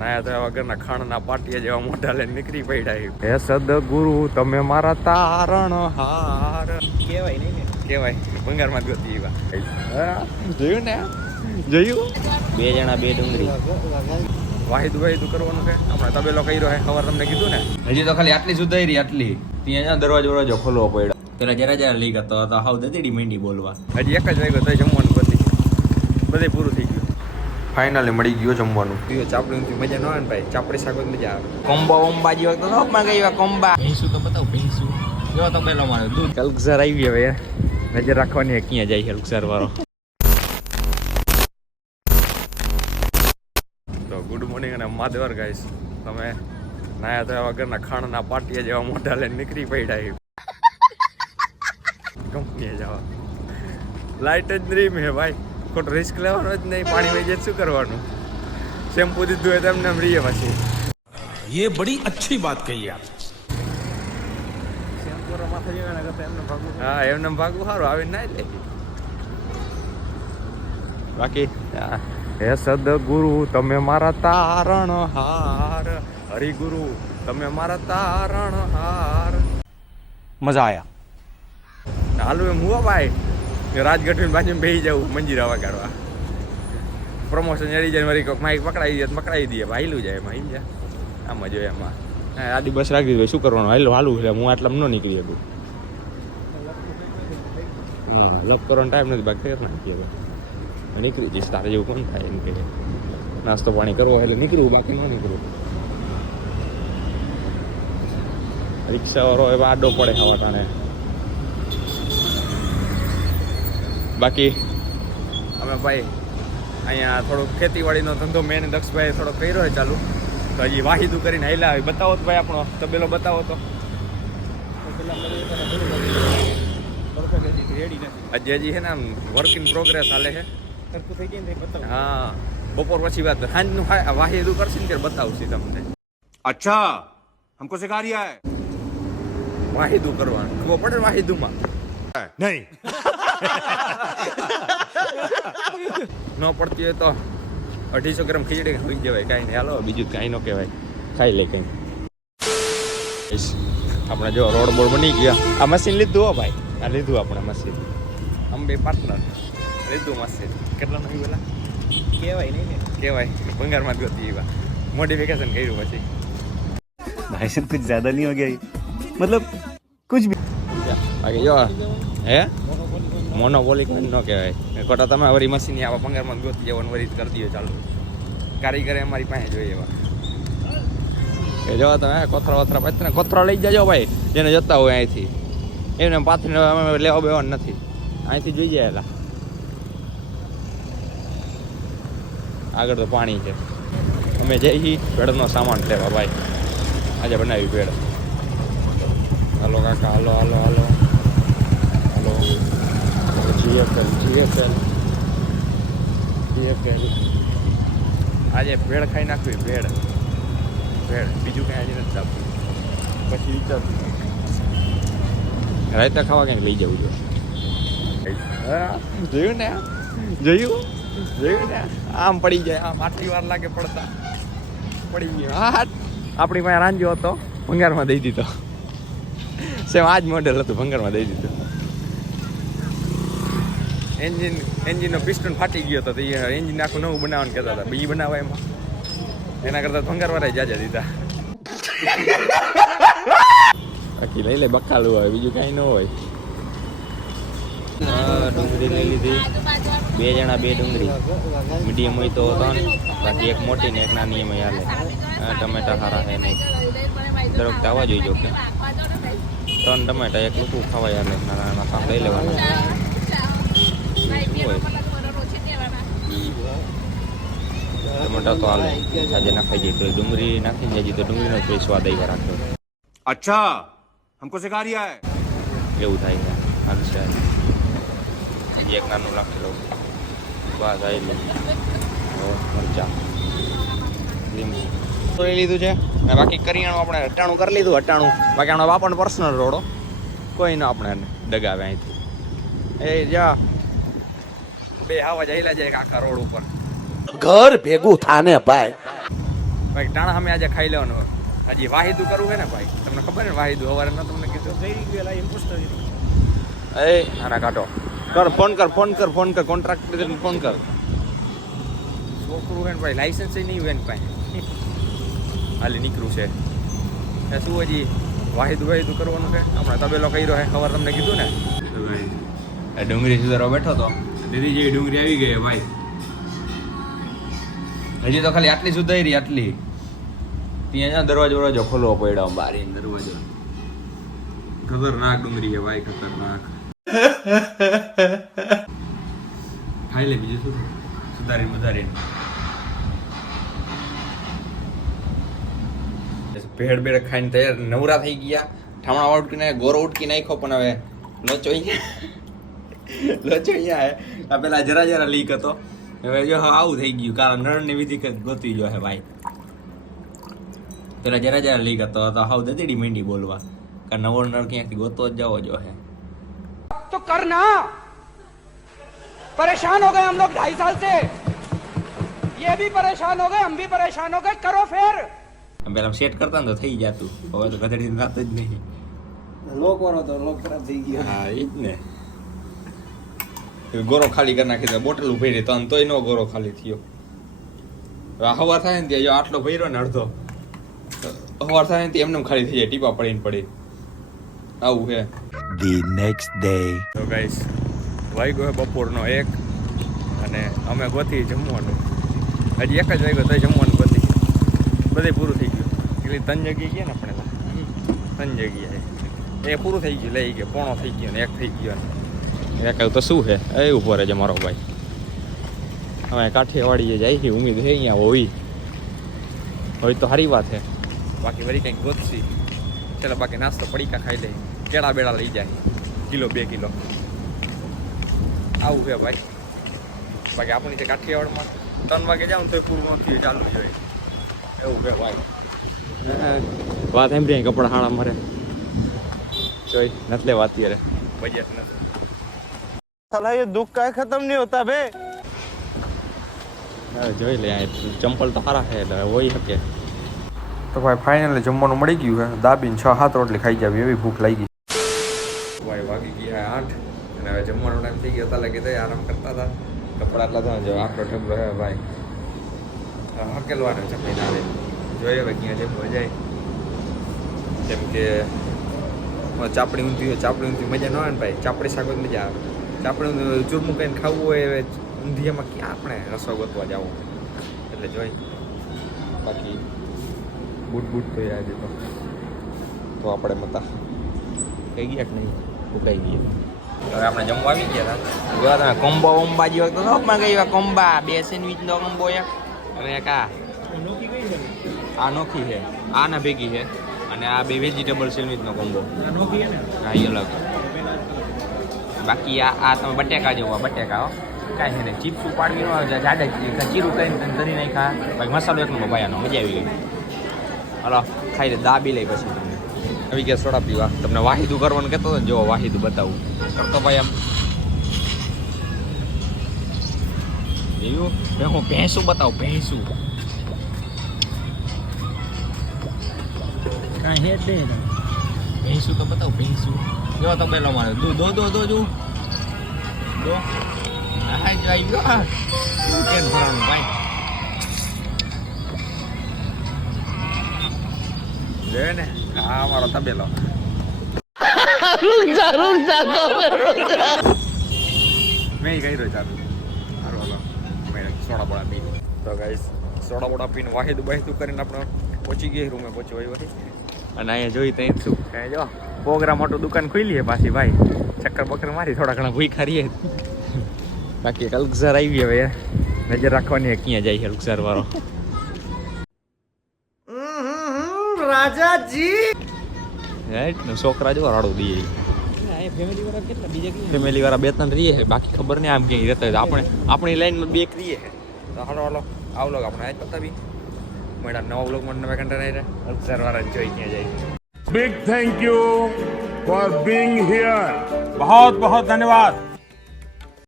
નાયા તો વગરના ખાણના પાટિયા જેવા મોઢા લઈને નીકળી પડ્યા. હે સદગુરુ તમે મારા તારણ હાર કહેવાય નહીં ને, કહેવાય ભંગારમાં જ ગોતી એવા. જોયું ને, જોયું? 2 જણા 2 ડુંગળી. વાહિદું કરવાનું છે. હમણાં તબેલો કર્યો હે, ખબર તમને કીધું ને. હજી તો ખાલી આટલી સુધાઈ રહી, આટલી. ત્યાં દરવાજો ખોલવો પડ્યો. પેલા જરા લઈ ગયો તો હાવ દતીડી માંડી બોલવા. હજી એક જ વાગ્યો તો જમવાનું બધે પૂરું થઈ ગયું. ફાઇનલી મળી ગયો જમવાનું. ચાપડી મજા ન આવે ને ભાઈ, ચાપડી શાક મજા આવે. કોમ્બા જેવો તો નોકમાં ગઈ કોમ્બા. ભેંસું તો બતાવું, ભેંસું જો તો પેલો મારો દૂધ. કલગઝર આવી હવે નજર રાખવાની ક્યાં જાય કલગઝર વાળો. તો ગુડ મોર્નિંગ અને માધવર ગાઈસ. તમે નાયા તો વગરના ખાણના પાટિયા જેવા મોઢા લઈને નીકળી પડ્યા. કંપનીએ જવા લાઇટ જ ડ્રીમ હે ભાઈ. ખોટું રિસ્ક લેવાનો જ નહીં. પાણી વહી જાય શું કરવાનું? શેમ્પુ દીધું હોય તેમને એમ રહીએ પાછી. ये बड़ी अच्छी बात कही आप. હા એમને ભાગવું સારું આવીને ના લે. બાકી હે સદગુરુ તમે મારા તારણ હાર, હરિગુરુ તમે મારા તારણ હાર. मजा आया. હાલું એમ હુआ ભાઈ રાજગઢ બાજુ બેસી જવું મંજીરા વગાડવા. પ્રમોશન જડી જાય મારી કોઈક માઇક પકડાઈ દઈએ હાલું જાય એમાં હિંજા. આમાં જોઈએ એમાં આડી બસ રાખી દીધી. શું કરવાનું? હાલું છે. હું આટલા ન નીકળી શકું. હા લપ કરવાનો ટાઈમ નથી. બાકી ફેર નાખીએ નીકળી જઈશ. તારે જેવું કોણ થાય એમ કે નાસ્તો પાણી કરવો એટલે નીકળવું, બાકી ન નીકળવું. રિક્ષાવાળો એવા આડો પડે હવાટાને. બાકી અમે ભાઈ અહીંયા થોડુંક ખેતીવાડીનો ધંધો મેન દક્ષભાઈ થોડો કર્યો હોય ચાલુ. તો હજી વાહિદું કરીને હાલ્યા આવી. બતાવો તો ભાઈ આપણો તબેલો બતાવો તો. હજી છે ને આમ વર્ક ઇન પ્રોગ્રેસ હાલે છે. હા બપોર પછી વાત સાંજનું વાહિદું કરશે ને ત્યારે બતાવશે તમને. अच्छा हमको सिखा रिया है. વાહિદું કરવાનું ખબર પડે વાહિદુમાં नहीं. ન પડતી હોય તો 250 ગ્રામ ખીચડી ખાઈ જવાય. કાંઈ નહીં હાલો, બીજું કાંઈ ન કહેવાય. ખાઈ લે કંઈ. આપણે જો રોડ બોર્ડ બની ગયા. આ મશીન લીધું હો ભાઈ, આ લીધું આપણે મશીન. અંબે પાર્ટનર લીધું મશીન. કેટલા નહીં પેલા કહેવાય નહીં ને, કહેવાય ભંગારમાં જ ગોતી એવા. મોડિફિકેશન કર્યું પછી. भाई साहब कुछ ज्यादा नहीं हो गया ये? मतलब कुछ भी. બાકી જો હે મોનોપોલી કોઈ ન કહેવાય. ખોટા તમે વરી મશીન આવા ભંગારમાં જ ગોતી જવાનું વરી કરી દઈએ ચાલુ. કારીગરે અમારી પાસે જોઈએ એવા. એ જો તમે કોથરા લઈ જાજો ભાઈ, જેને જતા હોય અહીંથી. એમને પાથરીને અમે લેવા બેવાનું નથી, અહીંથી જોઈ જાય. આગળ તો પાણી છે. અમે જઈએ પેડનો સામાન લેવા ભાઈ. આજે બનાવી પેડ. હાલો કાકા, હાલો હાલો હાલો હાલો. જીએફએલ આજે ભેળ ખાઈ નાખવી. ભેળ બીજું કંઈ આજે નથી આપવું. પછી વિચાર રાયતા ખાવા કંઈક લઈ જવું જોઈએ. જોયું ને આમ પડી જાય. આમ આટલી વાર લાગે પડતા. પડી ગયો. હા આપણી પાસે રાંજો હતો, ભંગારમાં દઈ દીધો. સેમ આ જ મોડેલ હતું, ભંગારમાં દઈ દીધું. એન્જિનનો પિસ્ટન ફાટી ગયો હતો. તો એ એન્જિન આખું નવું બનાવવાનું કહેતા હતા. બીજી બનાવવા એમાં એના કરતાં ભંગારવાળા જાજા દીધા. બાકી લઈ લે બખાલું હોય, બીજું કાંઈ ન હોય. ડુંગળી લઈ લીધી. 2 જણા 2 ડુંગળી. મીડિયમ હોય તો 3, બાકી એક મોટી ને એક નાની એમાં હાલે. ટમેટા સારા છે નહીં, દરેક આવવા જોઈએ. કે 3 ટમેટા 1 લોકો ખાવા હાલે. નાના કામ લઈ લેવાનું. ટમેટા તો હાલે, આજે નાખાઈ જાય તો ડુંગળી નાખીને જાય તો ડુંગળીનો કોઈ સ્વાદ આવ્યા રાખે. अच्छा हमको सिखा रिया है. એવું થાય છે. હાલ છે એક નાનું રાખી લઉં. બસ આવી લે. મરચા લીંબુ લઈ લીધું છે. અને બાકી કરિયાણું આપણે અટાણું કરી લીધું. અટાણું બાકી આનો આપણને પર્સનલ રોડો કોઈ ના આપણે ડગાવે અહીંથી. એ જા 2 આવા જઈલા જાય આખા રોડ ઉપર. ઘર ભેગું થાને ભાઈ. ભાઈ ટાણા સામે આજે ખાઈ લેવાનું હજી વાહિદું કરવું છે ને ભાઈ તમને ખબર ને વાહિદું સવારે ન તમને કીધું એ આના કાઢો ફોન કર કોન્ટ્રાક્ટર ફોન કર છોકરું છે ને ભાઈ લાઇસન્સ નહીં હોય ને ભાઈ હાલી નીકળ્યું છે એ શું હજી વાહિદું કરવાનું છે હમણાં તબેલો કર્યો છે ખબર તમને કીધું ને ડુંગળી સુધારવા બેઠો તો દીદી જેવી ડુંગળી આવી ગઈ ભાઈ હજી તો ખાલી આટલી સુધારી આટલી ત્યાં દરવાજો ખોલવો પડ્યો બારી દરવાજો ખતરનાક ડુંગળી છે ભાઈ ખતરનાક ખાઈ લે બીજું શું સુધારીને ભેળ ભેળ ખાઈને તૈયાર નવરા થઈ ગયા ઠામણા ઉટકી નાખ્યા ગોરો ઉટકી નાખ્યો પણ હવે લોચો અહીંયા આ પેલા જરા લીક હતો હવે જો આવું થઈ ગયું કારણ નળની વિધિ ગોતવી જો હે ભાઈ પેલા જરા લીક હતો તો હાવ દતીડી મીંડી બોલવા કે નવો નળ ક્યાંકથી ગોતો જ જવો જો હે तो करना परेशान हो गए हम लोग 2.5 साल से ये भी परेशान हो गए हम भी परेशान हो गए करो फिर પેલા સેટ કરતા ને તો થઈ જતું હવે તો ગધેડી રાત જ નહીં लोग वाला तो लोग खराब થઈ ગયા હા એ જ ને ગોરો ખાલી કરી નાખી દે બોટલ ઉભી રહી તો તોય નો ગોરો ખાલી થયો હવા થાય ને ત્યાં જો આટલો ભર્યો ને અડધો હવા થાય ને એમને ખાલી થઈ જાય ટીપા પડી આવું છે The next day. તો ગાઈસ વાગ્યો છે બપોરનો 1 અને અમે ગોતી જમવાનું હજી 1 જ વાગ્યો તો જમવાનું ગોતી બધે પૂરું થઈ ગયું એટલે 3 જગ્યાએ ગયા ને આપણે 3 જગ્યાએ એ પૂરું થઈ ગયું લઈ ગયો પોણો થઈ ગયો ને 1 થઈ ગયો ને 1 તો શું છે એ ઉભો રહેજે મારો ભાઈ હવે કાઠિયાવાડીએ જાય છે ઉમ્મીદ છે અહીંયા હોય તો સારી વાત છે બાકી વળી કંઈક ગોતશી ચાલો બાકી નાસ્તો પડીકા ખાઈ લઈ કેળા બેડા લઈ જાય કિલો 2 કિલો આવું છે ભાઈ બાકી આપણી તે કાઠિયાવાડમાં 3 વાગે જાવ તો પૂરું નથી ચાલુ જોઈએ એવું છે ભાઈ વાત એમ રહી કપડા હાણા મારે જોઈ નથી લેવા અત્યારે બજેટ નથી साला ये दुख का खत्म नहीं होता बे જોઈ લે ચંપલ તો સારા છે એટલે હોય શકે તો ભાઈ ફાઇનલી જમવાનું મળી ગયું છે દાબીને 6-7 રોટલી ખાઈ જાવી એવી ભૂખ લાગી ભાઈ વાગી ગયા 8 અને હવે જમવાનો ટાઈમ થઈ ગયો હતા લાગી તો આરામ કરતા હતા કપડા એટલા તો જો આખો ઢગલો હે ભાઈ હકેલવાનો ચપડી ના રે જોઈએ હવે ક્યાં જમવા જાય જેમ કે ચાપડી ઊંધી મજા ન આવે ને ભાઈ ચાપડી શાક જ મજા આવે ચાપડી ચૂરમું કહીને ખાવું હોય હવે ઊંધિયામાં ક્યાં આપણે રસો ગોતવા જવું એટલે જોઈ બાકી બૂટ તો યાદ તો આપણે મતા કઈ ગયા કે નહીં ઉકાઈ ગયા હવે આપણે જમવા આવી ગયા હતા જોવા તમે કોમ્બો વોમ્બા જેવા તો શોપમાં ગઈ કોમ્બા 2 સેન્ડવિચનો કોમ્બો એક અને એક આ નોખી છે આ ના ભેગી છે અને આ 2 વેજીટેબલ સેન્ડવિચનો કોમ્બો હા એ અલગ બાકી આ તમે બટેકા જેવા બટેકા હો કાંઈ છે નહીં ચીપ્સ ઉપાડવી ન આવે જાડા ચીરું કરીને ધરી નાખા ભાઈ મસાલો એકનો ભાઈનો મજા આવી ગઈ હલો ખાઈ લે દાબી લઈ પછી તમને આવી ગયા સોડા પીવા તમને વાહિદું કરવાનું કહેતો હતો ને જો વાહિદું બતાવું કરતો ભાઈ આમ એવું મેં હું ભેંસું બતાવું ભેંસું काहे दे ભેંસું તો બતાવું ભેંસું જો તબેલો મારે દો હા જો આવી ગયો કેમ ભરવાનું ભાઈ જોયો ને હા મારો તબેલો મેં કર્યો ચાલુ સારું હલો મેં સોડા બોડા પી તો ગાઈસ સોડા બોડા પીને વાહિદું કરીને આપણે પહોંચી ગઈ રૂમે પહોંચી વળી અને અહીંયા જોઈ ત્યાં શું કાંઈ જો પ્રોગ્રામ મોટું દુકાન ખુલી છે પાછી ભાઈ ચક્કર બક્કર મારી થોડા ઘણા ભૂખા રહીએ બાકી એક અલગઝર આવી હવે નજર રાખવાની ક્યાં જાય છે અલગઝર વાળો राजाजी રાઈટ ને છોકરા જો રાડો દઈએ ફેમિલી વાળા 2-3 રહીએ છે બાકી ખબર નહીં આમ ક્યાંય રહેતા હોય આપણી લાઈનમાં 2 રહીએ છે તો હાલો આવ લોગ આપણે આજ બતાવી મેડા નવા વ્લોગમાં નવા કન્ટેન્ટ આવી અલગઝર વાળા જોઈ ક્યાં જાય Big thank you for being here. बहुत बहुत धन्यवाद.